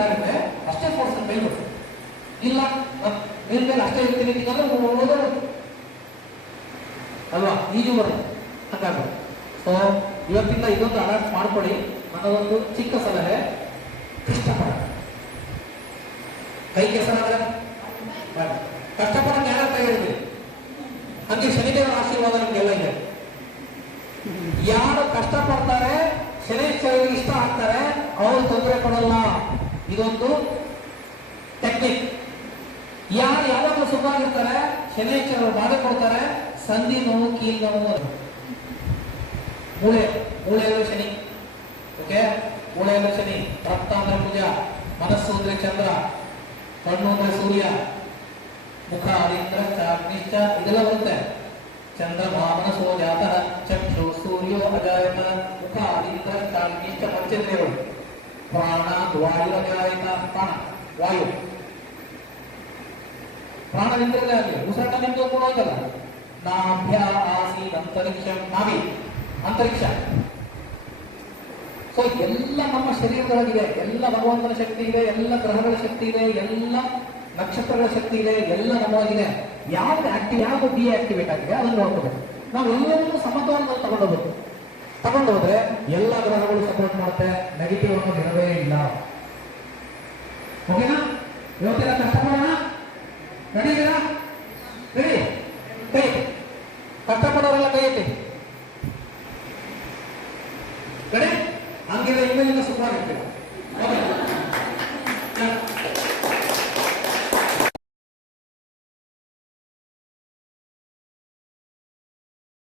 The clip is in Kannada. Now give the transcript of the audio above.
ಹೇಗಿದೆ ಅಷ್ಟೇ ಫೋರ್ಸ್ ಕೈ ಕೊಡು ಇಲ್ಲ ನಾನ್ ಮೇಲೆ ಅಷ್ಟೇ ಇರ್ತೀನಿ ಅಂದ್ರೆ ಓದೋದು ಅಲ್ವಾ? ಈಜು ಬರುತ್ತೆ ಹಂಗಾಗ ಸೊ ಇವತ್ತಿಂದ ಇದೊಂದು ಅಡಾಪ್ಟ್ ಮಾಡ್ಕೊಳ್ಳಿ. ನನ್ನದೊಂದು ಚಿಕ್ಕ ಸಲಹೆ. ಕಷ್ಟಪಡ ಕೈ ಬೇಡ. ಕಷ್ಟಪಡಕ್ಕೆ ಯಾರ ಇರುತ್ತೆ ಹಂಗೆ ಶನಿದೇವರ ಆಶೀರ್ವಾದ ನಮ್ಗೆಲ್ಲ ಇದೆ. ಯಾರು ಕಷ್ಟಪಡ್ತಾರೆ ಶನೇಶ್ವರಿಗೆ ಇಷ್ಟ ಆಗ್ತಾರೆ, ಅವರು ತೊಂದರೆ ಕೊಡಲ್ಲ. ಇದೊಂದು ಟೆಕ್ನಿಕ್ ಯಾರು ಯಾವಾಗ ಸುಖ ಆಗಿರ್ತಾರೆ ಶನೇಶ್ವರರು ಬಾಧೆ ಕೊಡ್ತಾರೆ, ಸಂಧಿ ನೋವು, ಕೀಲ್ ನೋವು ಮೂಳೆ ಮೂಳೆಯಲ್ಲೂ ಶನಿ. ಓಕೆ ಮೂಳೆಯಲ್ಲೂ ಶನಿ. ರಕ್ತ ಅಂದ್ರೆ ಭುಜ ಮನಸ್ಸು ಅಂದ್ರೆ ಚಂದ್ರ. ಕಣ್ಣು ಅಂದ್ರೆ ಸೂರ್ಯ. ಮುಖ ಅದಿಂದ್ರ ಚಾಗ್ನಿಶ್ಚ ಇದೆಲ್ಲ ಬರುತ್ತೆ. ಚಂದ್ರ ಭಾವನ ಸೋಜಾತ ಚಕ್ಷು, ಸೂರ್ಯೋ ಅಜಾಯತ ಮುಖ ಅದಿಂದ್ರ ಚಾಗ್ನಿಶ್ಚ ಪಂಚೇಂದ್ರಿಯಗಳು. ಪ್ರಾಣ ವಾಯು ಅಜಾಯತ ಪ್ರಾಣ ವಾಯು ಪ್ರಾಣದಿಂದಲೇ ಆಗಲಿ ಉಸಿರಾಟ ನಿಮ್ದು ಕೂಡ ಹೋಗಲ್ಲ ನಾಭ್ಯ ಆಸಿ ಅಂತರಿಕ್ಷ. ನಾವಿ ಅಂತರಿಕ್ಷ ಸೊ ಎಲ್ಲ ನಮ್ಮ ಶರೀರದೊಳಗಿದೆ ಎಲ್ಲ ಭಗವಂತನ ಶಕ್ತಿ ಇದೆ ಎಲ್ಲ ಗ್ರಹಗಳ ಶಕ್ತಿ ಇದೆ ಎಲ್ಲ ನಕ್ಷತ್ರಗಳ ಶಕ್ತಿ ಇದೆ ಎಲ್ಲ ನಮ್ಮಾಗಿದೆ ಯಾವ್ದು ಆಕ್ಟಿವ್ ಯಾವ್ದು ಡಿ ಆಕ್ಟಿವೇಟ್ ಆಗಿದೆ ಅದನ್ನು ನೋಡ್ಕೋಬೇಕು. ನಾವು ಎಲ್ಲವನ್ನೂ ಸಮತೋಲನದಲ್ಲಿ ತಗೊಂಡೋಗ್ಬೇಕು. ತಗೊಂಡು ಹೋದ್ರೆ ಎಲ್ಲ ಗ್ರಹಗಳು ಸಪೋರ್ಟ್ ಮಾಡುತ್ತೆ. ನೆಗೆಟಿವ್ ಅನ್ನೋದು ಇರವೇ ಇಲ್ಲ. ಓಕೆನಾ ಇವತ್ತೆಲ್ಲ ಕಷ್ಟಪಡೋಣ ನಡೀತೀರಾ ರೆಡಿ ಕೈ ಕಷ್ಟಪಡೋರೆಲ್ಲ ಕೈ ಐತೆ ಕಡೆ ಹಂಗಿದ್ರೆ ಇನ್ನೂ ಇನ್ನೂ ಸುಖವಾಗಿರ್ತೀರ